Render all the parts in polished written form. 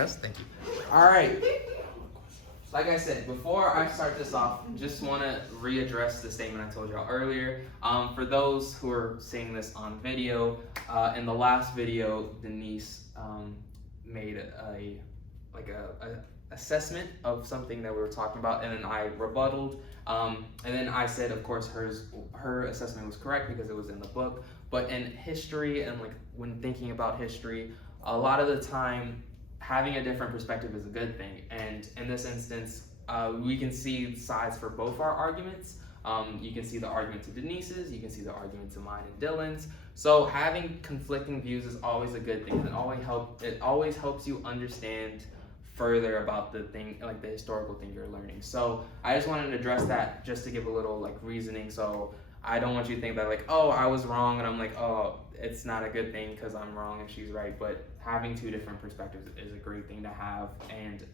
press. Thank you. All right. Like I said, before I start this off, just want to readdress the statement I told y'all earlier. For those who are seeing this on video, in the last video, Denise made a assessment of something that we were talking about, and then I rebutted. And then I said, of course, her assessment was correct because it was in the book. But in history and like when thinking about history, a lot of the time, having a different perspective is a good thing. And in this instance, we can see sides for both our arguments. You can see the argument to Denise's, you can see the argument to mine and Dylan's. So having conflicting views is always a good thing. It always helps you understand further about the thing, like the historical thing you're learning. So I just wanted to address that just to give a little like reasoning. So I don't want you to think that like, oh, I was wrong, and I'm like, oh, it's not a good thing because I'm wrong and she's right. But having two different perspectives is a great thing to have. And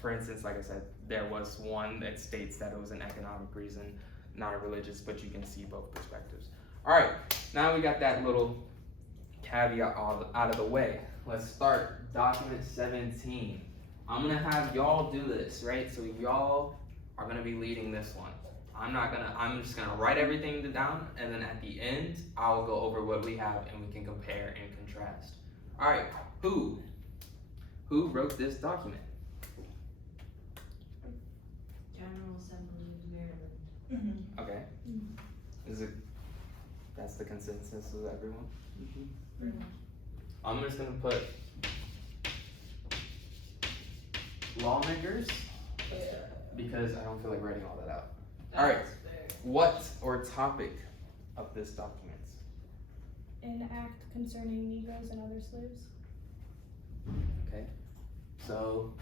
for instance, like I said, there was one that states that it was an economic reason, not a religious, but you can see both perspectives. All right, now we got that little caveat out of the way. Let's start document 17. I'm gonna have y'all do this, right? So y'all are gonna be leading this one. I'm just gonna write everything down, and then at the end, I'll go over what we have and we can compare and contrast. All right, who wrote this document? General Assembly of Maryland. Okay. That's the consensus of everyone? I'm just gonna put lawmakers because I don't feel like writing all that out. All right, what or topic of this document? An act concerning Negroes and other slaves. Okay, so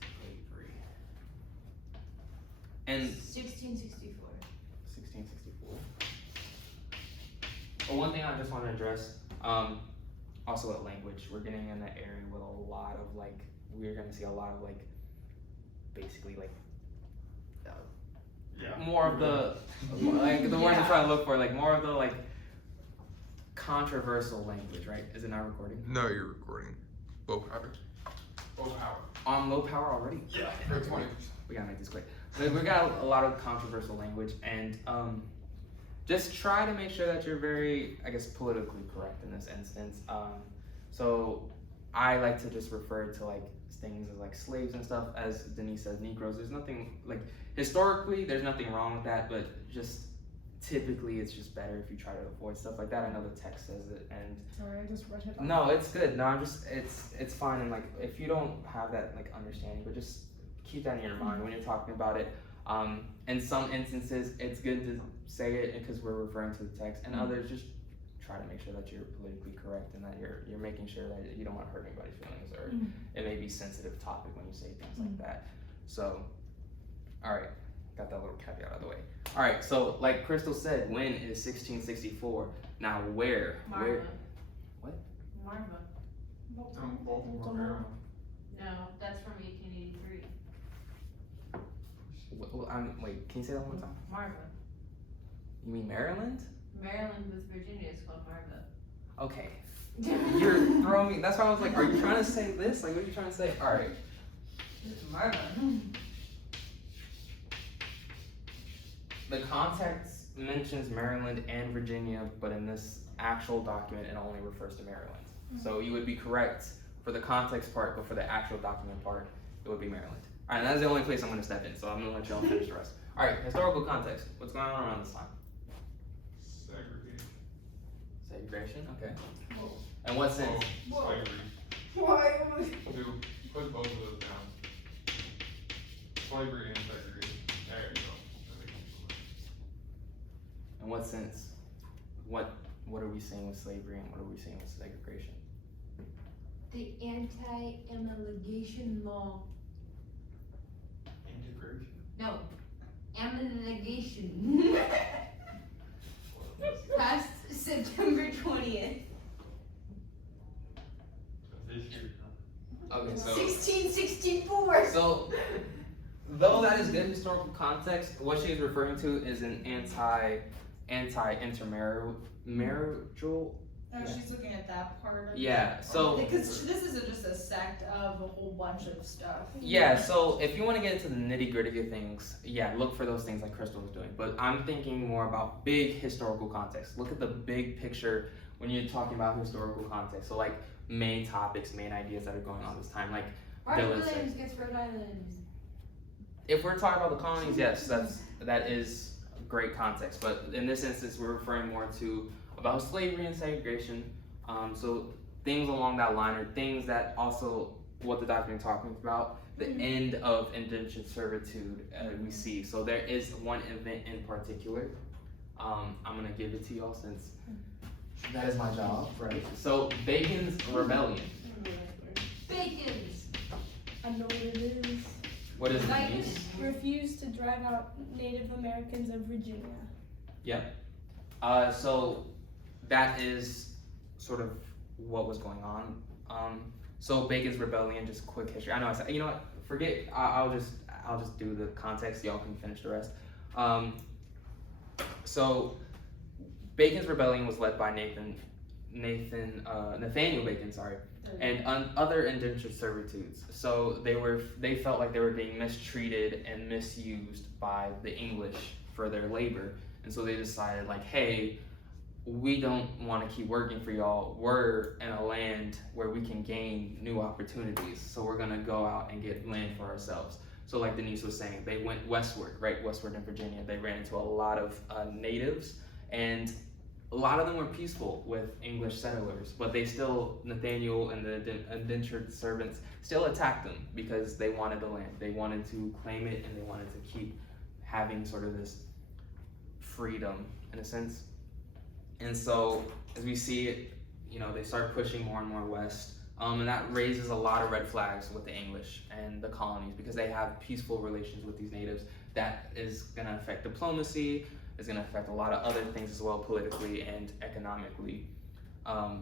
slavery. And 1664. 1664. But one thing I just want to address, also at language, we're getting in an area with a lot of like, we're gonna see a lot of like, basically like, more of the, like the words I'm trying to look for, like more of the like controversial language, right? Is it not recording? No, you're recording. Low power. Low power. On low power already? Yeah, for 20%. We gotta make this quick. So we got a lot of controversial language, and just try to make sure that you're very, I guess, politically correct in this instance. So I like to just refer to like things as like slaves and stuff, as Denise says, Negroes. There's nothing like historically, there's nothing wrong with that, but just typically it's just better if you try to avoid stuff like that. I know the text says it, and Sorry, I just read it off. no, it's good. No, I'm just it's fine. And like if you don't have that like understanding, but just keep that in your mind when you're talking about it. In some instances, it's good to say it because we're referring to the text, and others just try to make sure that you're politically correct and that you're making sure that you don't want to hurt anybody's feelings, or it may be a sensitive topic when you say things like that. So, all right, got that little caveat out of the way. All right, so like Crystal said, when is 1664? Now where? Marva. Where? What? Marva. Baltimore, Maryland. No, that's from 1883. Wait, can you say that one more time? Marva. You mean Maryland? Maryland with Virginia is called Marva. Okay. You're throwing me. That's why I was like, are you trying to say this? Like, what are you trying to say? All right. Marva. The context mentions Maryland and Virginia, but in this actual document, it only refers to Maryland. So you would be correct for the context part, but for the actual document part, it would be Maryland. All right, that's the only place I'm going to step in, so I'm going to let y'all finish the rest. All right, historical context. What's going on around this time? Segregation. Segregation, okay. And what sense? Slavery. Why? Do put both of those down. Slavery and segregation. There you go. In what sense? What are we saying with slavery and what are we saying with segregation? The anti-amalgamation law. Integration. No, amalgamation. Passed September 20th. This year. Okay, so 1664. So, though that is good historical context, what she is referring to is an anti-intermarriage Oh, she's looking at that part of Yeah, so because this isn't just a sect of a whole bunch of stuff. yeah, so if you want to get into the nitty gritty of things, yeah, look for those things like Crystal was doing. But I'm thinking more about big historical context. Look at the big picture when you're talking about historical context. So like main topics, main ideas that are going on this time. Like Mark Dylan said. Williams gets Rhode Island. If we're talking about the colonies, yes, that is great context. But in this instance, we're referring more to about slavery and segregation. So things along that line are things that also what the document talking about, the end of indentured servitude we see. So there is one event in particular. I'm gonna give it to y'all since that is my job, right? So Bacon's Rebellion. Bacon's. I know what it is. What is Bacon? it? Refused to drive out Native Americans of Virginia. So that is sort of what was going on. So Bacon's Rebellion, just quick history. I know I said, you know what? Forget. I'll just do the context. Y'all can finish the rest. So Bacon's Rebellion was led by Nathaniel Bacon, and other indentured servitudes. So they felt like they were being mistreated and misused by the English for their labor, and so they decided like, hey, we don't want to keep working for y'all. We're in a land where we can gain new opportunities, so we're gonna go out and get land for ourselves. So like Denise was saying, they went westward, right? Westward in Virginia. They ran into a lot of natives, and a lot of them were peaceful with English settlers, but they still, Nathaniel and the indentured servants still attacked them because they wanted the land. They wanted to claim it, and they wanted to keep having sort of this freedom in a sense. And so as we see it, they start pushing more and more west. And that raises a lot of red flags with the English and the colonies because they have peaceful relations with these natives. That is gonna affect diplomacy, is gonna affect a lot of other things as well, politically and economically.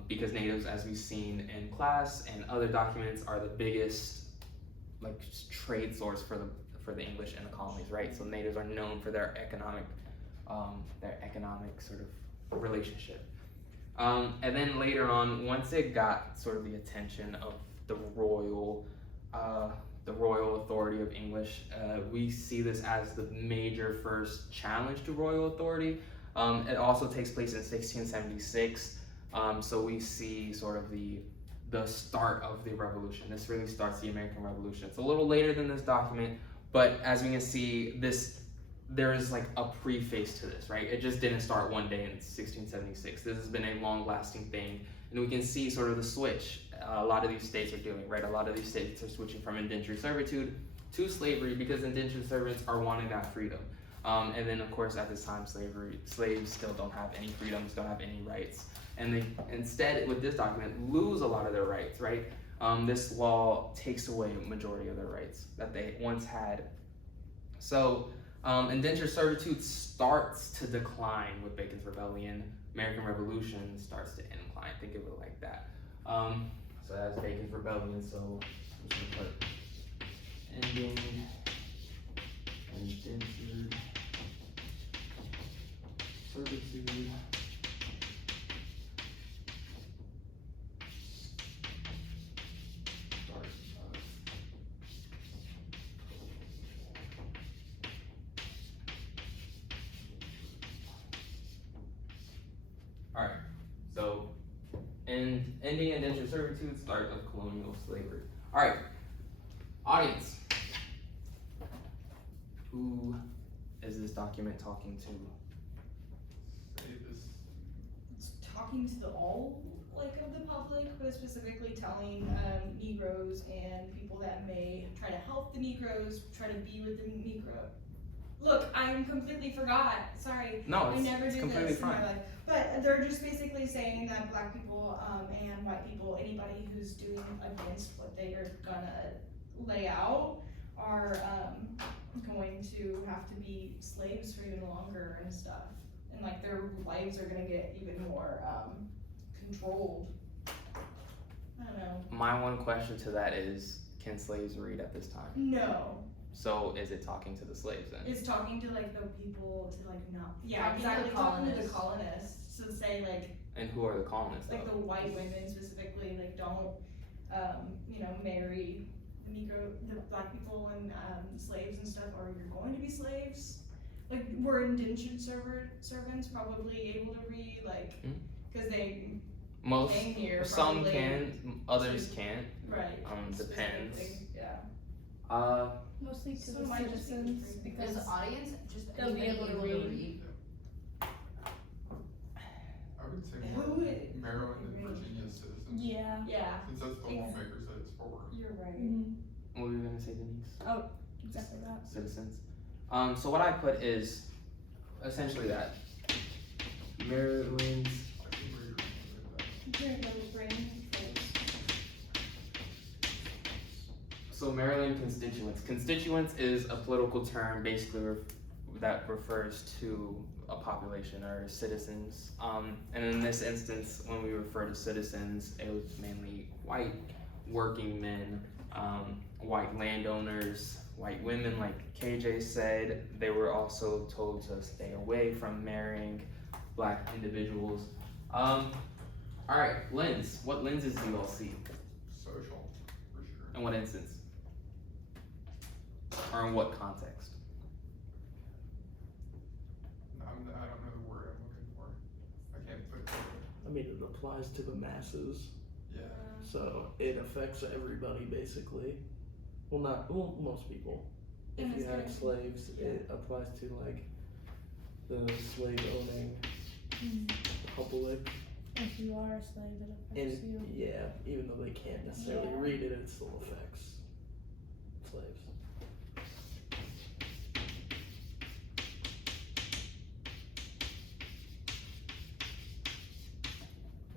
Because natives, as we've seen in class and other documents, are the biggest trade source for the English and the colonies, right? So natives are known for their economic sort of relationship. And then later on, once it got sort of the attention of the royal authority of English, we see this as the major first challenge to royal authority. It also takes place in 1676. So we see sort of the start of the revolution. This really starts the American Revolution. It's a little later than this document, but as we can see, there is like a preface to this, right? It just didn't start one day in 1676. This has been a long-lasting thing, and we can see sort of the switch a lot of these states are doing, right? A lot of these states are switching from indentured servitude to slavery because indentured servants are wanting that freedom. And then, of course, at this time, slaves still don't have any freedoms, don't have any rights, and they instead, with this document, lose a lot of their rights, right? This law takes away a majority of their rights that they once had. So indentured servitude starts to decline with Bacon's Rebellion. American Revolution starts to incline. Think of it like that. So that's Bacon's Rebellion. So I'm just gonna put ending indentured servitude. Alright, so ending indentured servitude, start of colonial slavery. Alright, audience. Who is this document talking to? Say this. It's talking to the all of the public, but specifically telling Negroes and people that may try to help the Negroes, try to be with the Negro. Look, I completely forgot. Sorry. No, I never it's do completely this in fine. my life. But they're just basically saying that black people and white people, anybody who's doing against what they are gonna lay out, are going to have to be slaves for even longer and stuff. And their lives are gonna get even more controlled. I don't know. My one question to that is, can slaves read at this time? No. So is it talking to the slaves then? It's talking to the people to not. Yeah, Talking to exactly. the Talking to the colonists. colonists to say And who are the colonists? Like though? the white women specifically, like don't, marry the black people and slaves and stuff, or you're going to be slaves. Like were indentured servants probably able to read, like, because they Most, came here. some probably, can, others can't. Right. Depends. specifically, Yeah. Mostly to So the it might just be citizens free. because Does the audience just They'll be anybody able to read. I would say Who more would- Maryland and Virginia citizens, yeah. Yeah. since that's the lawmaker said it's for. You're right. Mhm. What were you gonna say, Denise? Exactly that. Citizens. So what I put is essentially that Maryland's. I can read or something like that. Drink those brain things. So Maryland constituents. Constituents is a political term basically that refers to a population or citizens. And in this instance, when we refer to citizens, it was mainly white working men, white landowners, white women, like KJ said. They were also told to stay away from marrying black individuals. All right, lens. What lenses do you all see? Social, for sure. In what instance? Or in what context? I don't know the word I'm looking for. I can't put it. I mean, it applies to the masses, Yeah. so it affects everybody basically. Well, most people. And If you it's had gonna- slaves, it applies to like the slave owning public. If you are a slave, it affects you. And yeah, even though they can't necessarily Yeah. read it, it still affects slaves.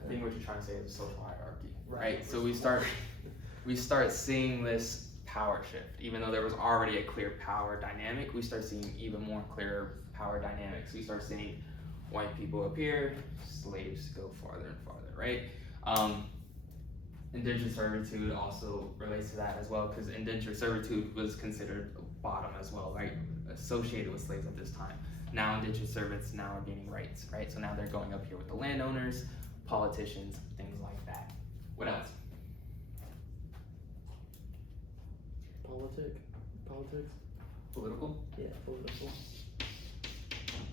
I think what you're trying to say is a social hierarchy, right? So we start seeing this power shift. Even though there was already a clear power dynamic, we start seeing even more clear power dynamics. We start seeing white people up here, slaves go farther and farther, right? Indentured servitude also relates to that as well, because indentured servitude was considered bottom as well, right? Associated with slaves at this time. Now indentured servants now are gaining rights, right? So now they're going up here with the landowners, politicians, things like that. What else? Politics? Political? Yeah, political.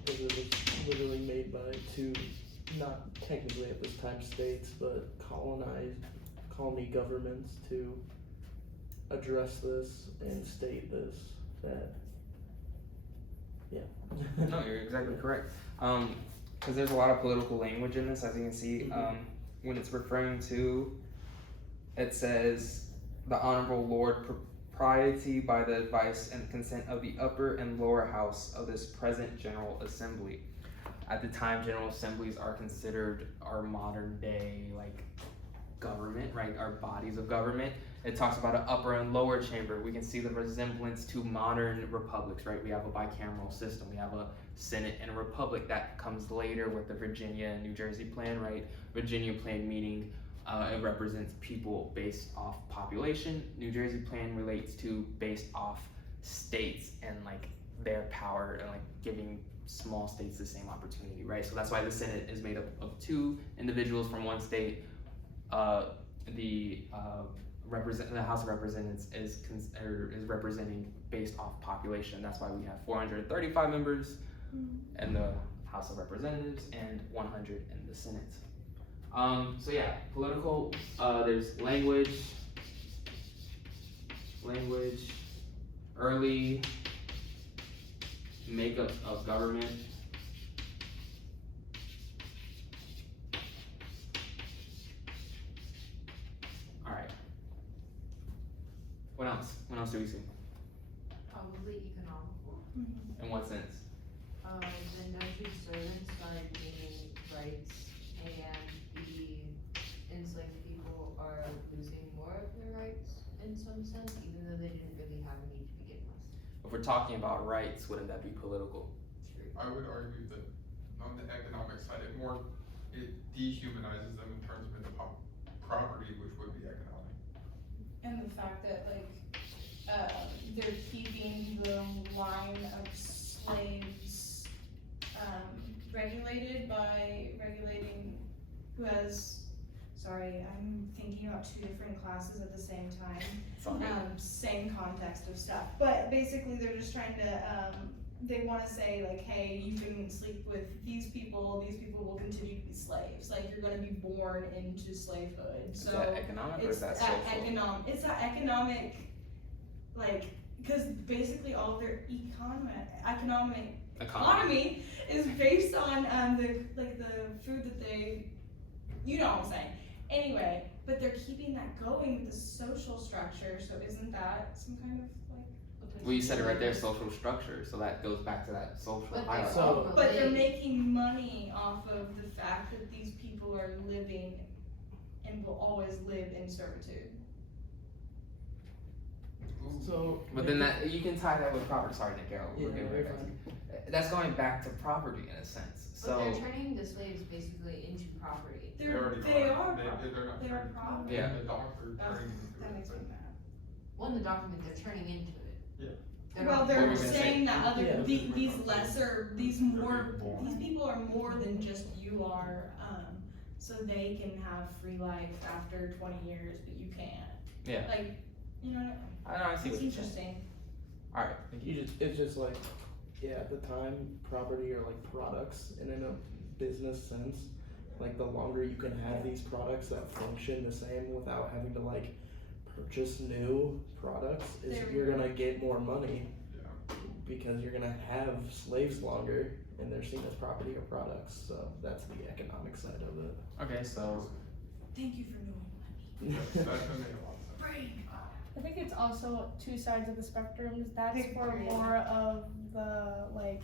Because it was literally made by two, not technically at this time states, but colony governments to address this and state this, that, yeah. No, you're exactly correct. Because there's a lot of political language in this, as you can see. When it's referring to, it says, the Honorable Lord Propriety by the advice and consent of the upper and lower house of this present General Assembly. At the time, General Assemblies are considered our modern day, like, government, right? Our bodies of government. It talks about an upper and lower chamber. We can see the resemblance to modern republics, right? We have a bicameral system. We have a Senate and a republic that comes later with the Virginia and New Jersey plan, right? Virginia plan meaning it represents people based off population. New Jersey plan relates to based off states and like their power and like giving small states the same opportunity, right? So that's why the Senate is made up of two individuals from one state. The House of Representatives is representing based off population. That's why we have 435 members in the House of Representatives and 100 in the Senate. So yeah, political, there's language, early makeup of government. Alright. What else? What else do we see? Probably economical. In what sense? The indentured servants started gaining rights, and the enslaved people are losing more of their rights in some sense, even though they didn't really have any to begin with. If we're talking about rights, wouldn't that be political? I would argue that on the economic side, it dehumanizes them and turns them into property, which would be economic. And the fact that like they're keeping the line of slaves regulated by regulating has, sorry, I'm thinking about two different classes at the same time. It's all good. Same context of stuff, but basically they're just trying to, they wanna say like, hey, you can sleep with these people will continue to be slaves, like you're gonna be born into slavehood, Is so. that economic or is that social? It's that economic, like, cause basically all of their economy is based on, the food that they, you know what I'm saying. Anyway, but they're keeping that going with the social structure, so isn't that some kind of like? Well, you said it right there, social structure, so that goes back to that social But hierarchy. they're all But they're related. making money off of the fact that these people are living and will always live in servitude. So. But then that, you can tie that with property, sorry Nick, we're Yeah, getting you're right back to fine. you. That's going back to property in a sense, But so, they're turning the slaves basically into property. They already They are They're not They're turning. property. Yeah. The doctor turning into That it, makes me but- mad. Well, in the document, they're turning into it. Yeah. They're Well, not- What were they're you gonna saying that other, Yeah. these lesser, these people are more than just you are, so they can have free life after 20 years, but you can't. yeah, Like, you know, I know, I see it's what you're saying. interesting. Alright, It's just like, yeah, at the time, property are like products, and in a business sense, like the longer you can have these products that function the same without having to like purchase new products, is There we you're go. gonna get more money Yeah. because you're gonna have slaves longer, and they're seen as property or products. So that's the economic side of it. okay, so, Thank you for knowing That made a lot of sense. my brain. I think it's also two sides of the spectrum. That's for Agreed. more of the like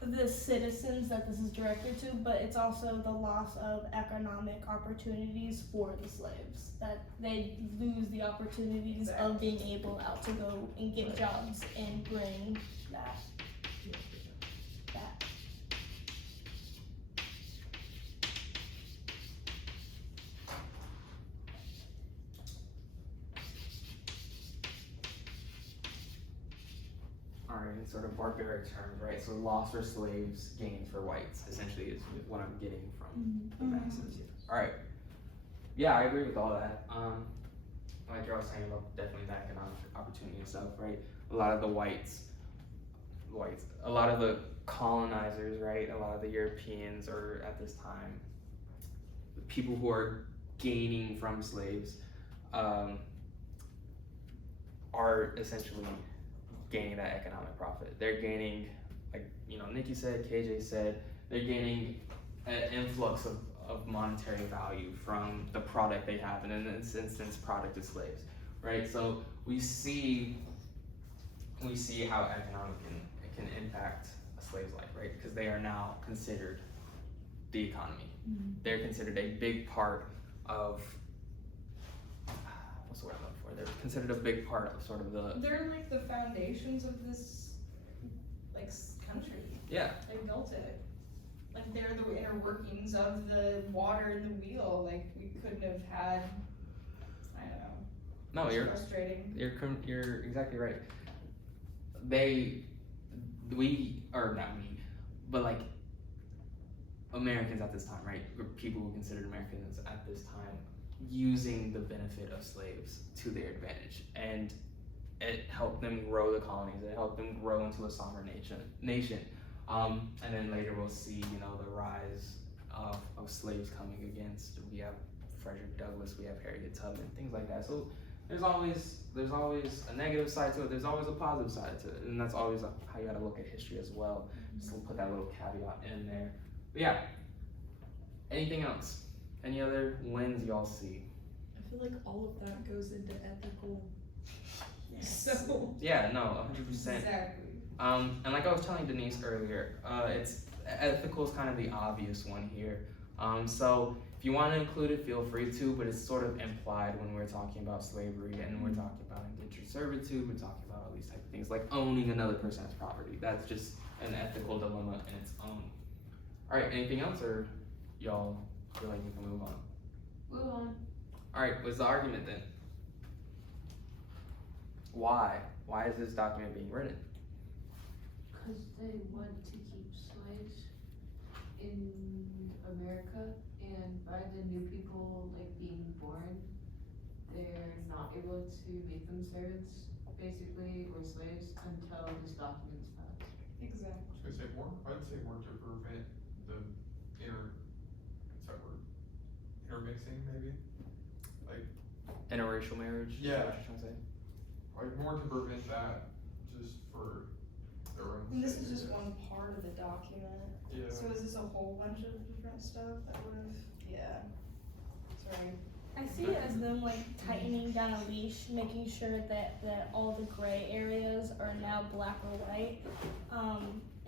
the citizens that this is directed to, but it's also the loss of economic opportunities for the slaves. That they lose the opportunities of being able out to go and get jobs and bring that. alright, in sort of barbaric terms, right, so loss for slaves, gain for whites, essentially is what I'm getting from the masses here. Alright, yeah, I agree with all that, like you're all saying about definitely the economic opportunity and stuff, right, a lot of the whites, a lot of the colonizers, right, a lot of the Europeans are at this time, the people who are gaining from slaves, are essentially gaining that economic profit. They're gaining, like, you know, Nikki said, KJ said, they're gaining an influx of monetary value from the product they have, and in this instance, product is slaves, right? So we see how economic can impact a slave's life, right? Because they are now considered the economy. They're considered a big part of, what's the word I'm looking for? They're considered a big part of sort of the, They're like the foundations of this, like, country. yeah, They built it. Like, they're the inner workings of the water in the wheel. Like, we couldn't have had, I don't know. no, It's you're frustrating. you're exactly right. But like Americans at this time, right? Or people who considered Americans at this time, using the benefit of slaves to their advantage, and it helped them grow the colonies. It helped them grow into a sovereign nation. And then later we'll see, you know, the rise of slaves coming against. We have Frederick Douglass, we have Harriet Tubman, things like that. So there's always a negative side to it. There's always a positive side to it, and that's always how you got to look at history as well. So we'll put that little caveat in there. But yeah. Anything else? Any other lens y'all see? I feel like all of that goes into ethical. Yes. So Yeah, no, 100%. Exactly. And like I was telling Denise earlier, it's ethical is kind of the obvious one here. So if you want to include it, feel free to, but it's sort of implied when we're talking about slavery and we're talking about indentured servitude, we're talking about all these type of things, like owning another person's property. That's just an ethical dilemma in its own. Alright, anything else, or y'all feel like we can move on? Move on. Alright, what's the argument then? Why? Why is this document being written? Because they want to keep slaves in America, and and by the new people like being born, they're not able to make them servants, basically, or slaves until this document's passed. Exactly. I was gonna say more, I'd say more to prevent the what's that word? Intermixing, maybe? Like, Interracial marriage? Is that Yeah. what you're trying to say? like more to prevent that, just for their own. And this is sake, just I one part of the document. guess. So is this a whole bunch of different stuff that would have, yeah. Sorry. I see it as them like tightening down a leash, making sure that all the gray areas are now black or white.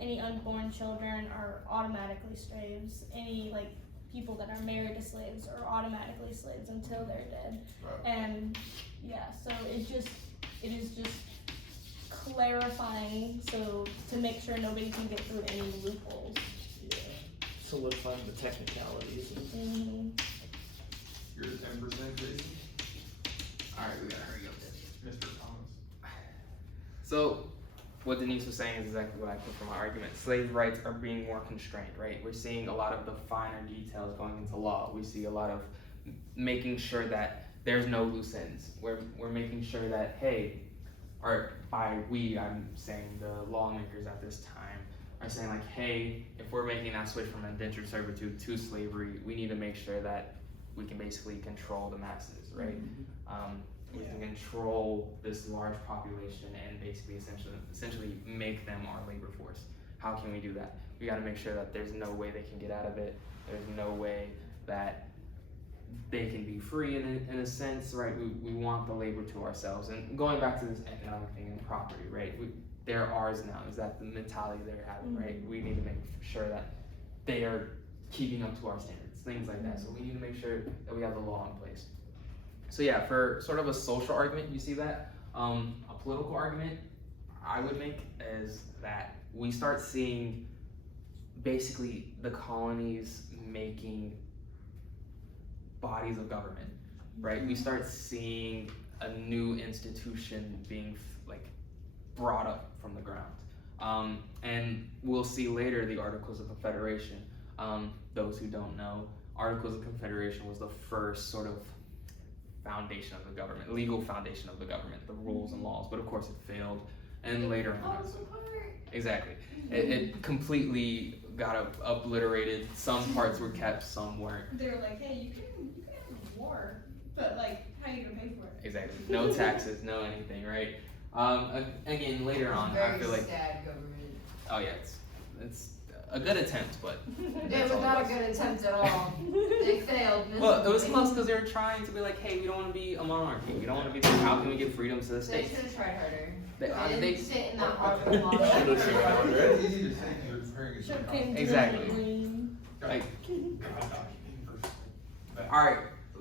Any unborn children are automatically slaves. Any like people that are married to slaves are automatically slaves until they're dead. Right. And yeah, so it is just clarifying so to make sure nobody can get through any loopholes. Yeah, solidifying the technicalities and Mm-hmm. You're 10%, Jason? Alright, we gotta hurry up then. Mr. Thomas. So, what Denise was saying is exactly what I put for my argument. Slave rights are being more constrained, right? We're seeing a lot of the finer details going into law. We see a lot of making sure that there's no loose ends. We're making sure that, hey, or by we, I'm saying the lawmakers at this time are saying like, hey, if we're making that switch from indentured servitude to slavery, we need to make sure that we can basically control the masses, right? We can control this large population and basically essentially make them our labor force. How can we do that? We gotta make sure that there's no way they can get out of it. There's no way that they can be free in a sense, right? We want the labor to ourselves. And going back to this economic thing and property, right? They're ours now. Is that the mentality they're having, right? We need to make sure that they are keeping up to our standards, things like that. So we need to make sure that we have the law in place. So yeah, for sort of a social argument, you see that. A political argument I would make is that we start seeing basically the colonies making bodies of government, right? We start seeing a new institution being like brought up from the ground. And we'll see later the Articles of Confederation. Those who don't know, Articles of Confederation was the first sort of foundation of the government, legal foundation of the government, the rules and laws, but of course it failed. And later on, exactly, it completely got obliterated. Some parts were kept, some weren't. They're like, hey, you can have war, but like, how are you gonna pay for it? Exactly, no taxes, no anything, right? Again, later on, I feel like, sad government. oh yeah, it's a good attempt, but It that's was all not it a was. good attempt at all. They failed. Well, it was miserably. close because they were trying to be like, hey, we don't want to be a monarchy. We don't want to be. How can we give freedom to the They states? should have tried harder. They, They didn't sit in that hard Should've law. said It's easy to say because you're comparing it to Should a came Exactly. green. like, document versus that. all right,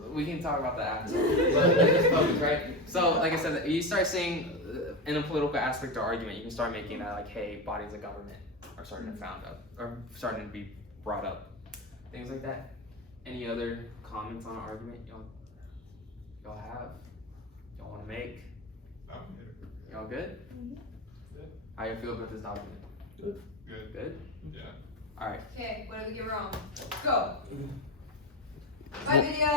we can talk about that after. But let's focus, right? So, like I said, you start seeing in a political aspect or argument, you can start making that like, hey, bodies of government are starting to found up, or starting to be brought up, things like that. Any other comments on an argument y'all have? Y'all want to make? Y'all good? How you feel about this document? Good, Good? yeah. Alright. Okay, what did we get wrong? Go. Bye, video.